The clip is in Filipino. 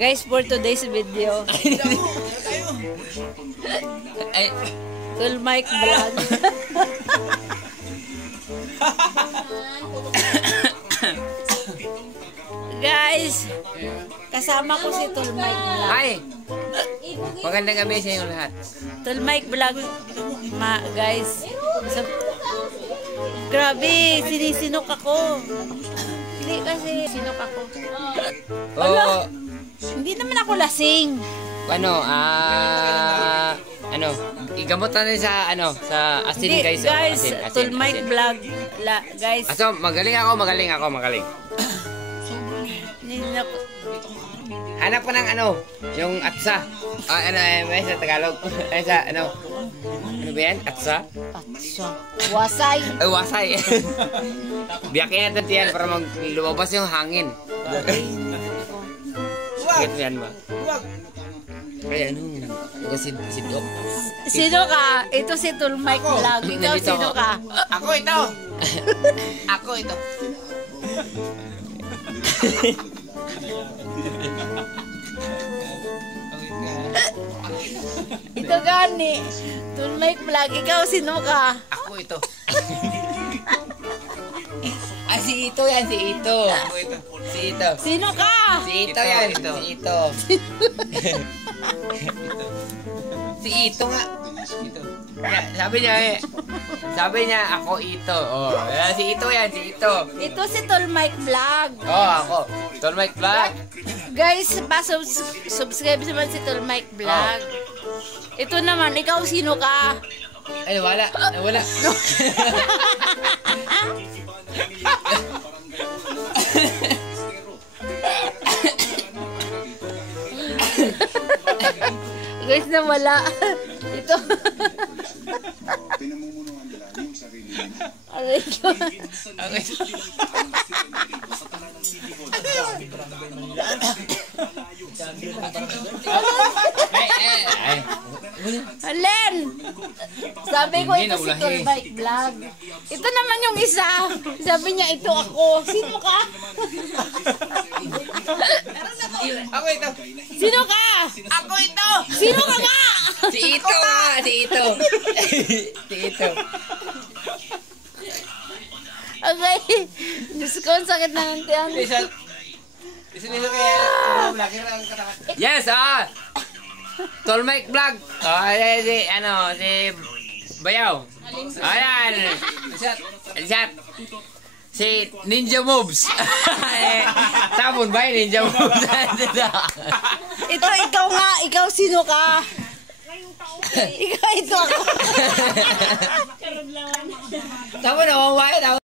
Guys, for today's video. Ay, Tol Mike Vlog. Guys, kasama ko si Tol Mike Vlog. ay! Magandang gabi sa inyo lahat. Tol Mike Vlog, guys. Grabe, sinisinok ako. Hindi kasi sinok ako. Oo. Hindi naman ako lasing. Igamot na sa asin Hindi, guys. guys, Asin. Tol Mike Vlog, guys. So, magaling ako. Hanap ko ng yung atsa. May sa Tagalog. Ay sa ano ba yan? Atsa? Wasay. Ay, wasay. Biyakin natin yan para lumabas yung hangin. Bakit yan ba? Ay, sidok. Sino ka? Ito si Tol Mike Vlog. Ikaw sino ka? Ako ito. Ako ito. Ito gani. Tol Mike Vlog. Ikaw sino ka? Ako ito. Ay, si Ito yan, si Ito. Ako ito. Si Ito. Sino ka? Si Ito yan, si Ito. Si Ito nga. Ito. Sabi niya, ako Ito. Oh, si Ito yan, si Ito. Ito si Tol Mike Vlog. Oh, ako. Tol Mike Vlog. Guys, subscribe naman si Tol Mike Vlog. Ito naman, ikaw sino ka? Ay, wala. Guys, na wala. Ito. Aray ko. Alen! Sabi ko ito si Tol Mike Vlog. Ito naman yung isa. Sabi niya ito ako. Sino ka? Ako ito. Sino ka? Ako ito. Sino ka nga? Si Ito nga. Si Ito. Si Ito. Okay. Diyos ko, ang sakit na ng tiyan. Yes, Tol Mike Vlog. Si Bayaw. Ayan. Shot. Si Ninja Moves. Sabon ba yung Ninja Moves? Ito, ikaw nga. Ikaw, sino ka? Ikaw, ito ako. Sabon, nawawa yun.